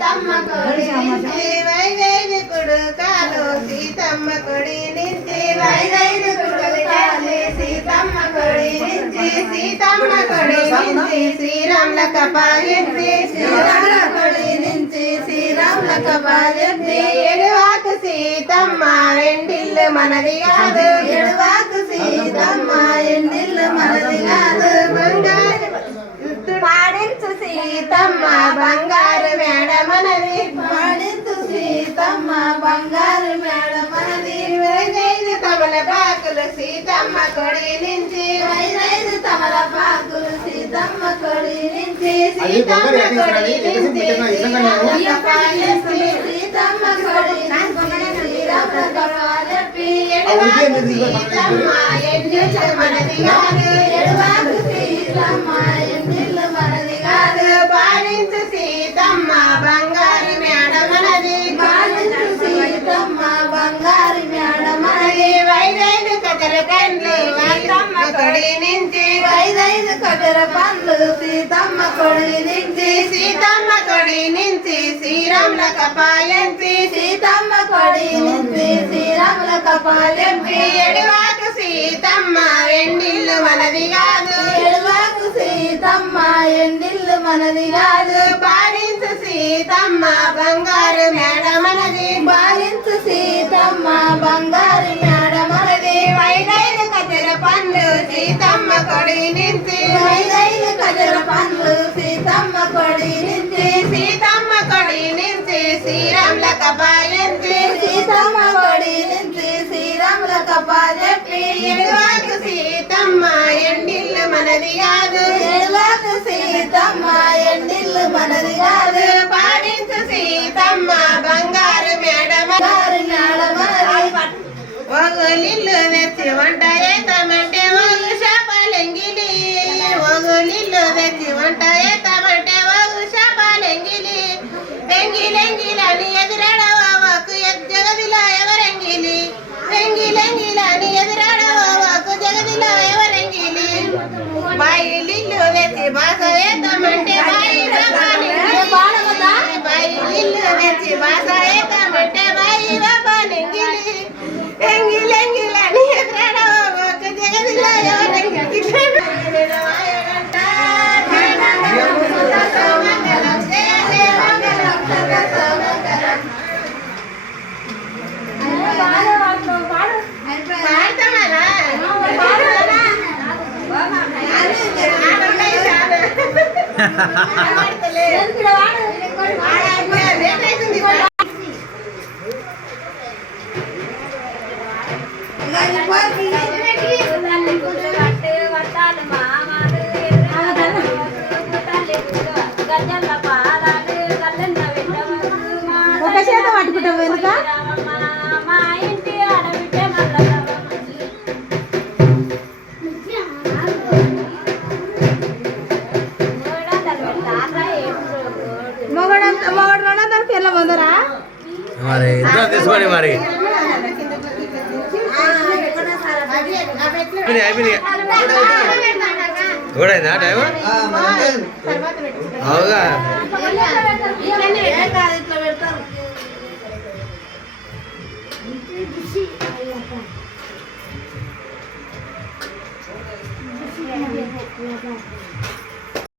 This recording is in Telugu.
సీతమ్మ కొడి నుంచి వైదైవికుడు కాలు సీతమ్మ కొడి నుంచి వైదైవికుడు కాలు సీతమ్మ కొడి నుంచి సీతమ్మ కొడి నుంచి శ్రీరాముల కపాయించి శ్రీరాముల కొడి నుంచి శ్రీరాముల కపాయించి ఎడువాకు సీతమ్మ ఎండిల్లు మనది కాదు. ఎడువాకు సీతమ్మ కొడి నుంచి వైదైదు తమల పాకులు సీతమ్మ కొడి నుంచి సీతమ్మ కొడి? నుంచి? సీతమ్మ కొడి ఇవ్వాలి? సీతమ్మ ఎండిల్లు మనది కాదు ఎడవాకు సీతమ్మ ఎండిల్లు నుంచి వైదైదు కథల పండ్లు సీతమ్మ కొడి నుంచి సీతమ్మ కొడి నుంచి శ్రీరాముల కపాయంతి సీతమ్మ కొడి నుంచి శ్రీరాముల కపాయంతి ఎడివాకు సీతమ్మ ఎండిల్లు మనది కాదు. ఎడివాకు సీతమ్మ ఎండిల్లు మనది కాదు. బాలించు సీతమ్మ బంగారు మేడ మనది. బాలించు సీతమ్మ బంగారు కొడి నుంచి వైదైదు కజర పండ్లు సీతమ్మ కొడి నుంచి సీతమ్మ కొడి నుంచి శ్రీరాముల కపాయంతి సీతమ్మ కొడి నుంచి శ్రీరాముల కపాయపి ఎడవాకు సీతమ్మ ఎండిల్లు మనది కాదు. ఎడవాకు సీతమ్మ ఎండిల్లు మనది కాదు. పాడించు సీతమ్మ బంగారు మేడ బంగారు మేడ ఒగులిల్లు తెచ్చి వంట ఏతామంటే ఒగు ఒక మొగడు మొగడు రెండో? తన పిల్ల ముందరా మరి ఇంట్లో తీసుకోండి మరి. అయిపోయినాయి, టైం అవుగా. పెడతారు